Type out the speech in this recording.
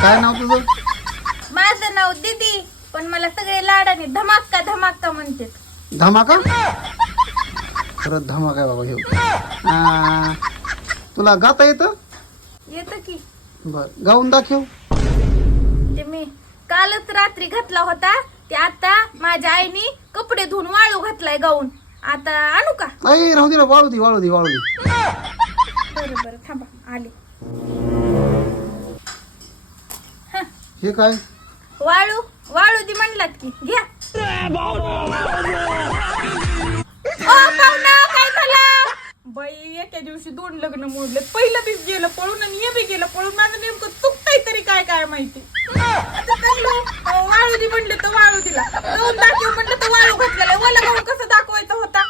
काय नाव तुझं? माझं नाव दीदी, पण मला सगळे लाडाने धमाका धमाका म्हणते. धमाका? खरंच धमाका आहे बाबा हे. तुला गाता येतं? येतं की. बर, गाऊन दाखव. ते मी कालच रात्री घातला होता. ते आता माझ्या आईनी कपडे धुवून वाळू घातलाय गाऊन. आता आणू का? अय राहू दे ना, वाळू दे वाळू दे वाळू दे. बरं बरं थांबा आले. हे काय? वाळू वाळू दी म्हणलात की घ्या. ओ पाहुणा, काय झालं? बाई एका दिवशी 2 लग्न मोडले. पहिलं बी गेलं पळून आणि हे बी गेलं पळून. माझं नेमकं चुकतंय तरी काय काय माहिती. आता चांगलं वाळू दी म्हणलं तर वाळू दिला, गाऊन दाखव म्हणलं तर वाळू घातलेला. मला गाऊन कसं दाखवायचा होता?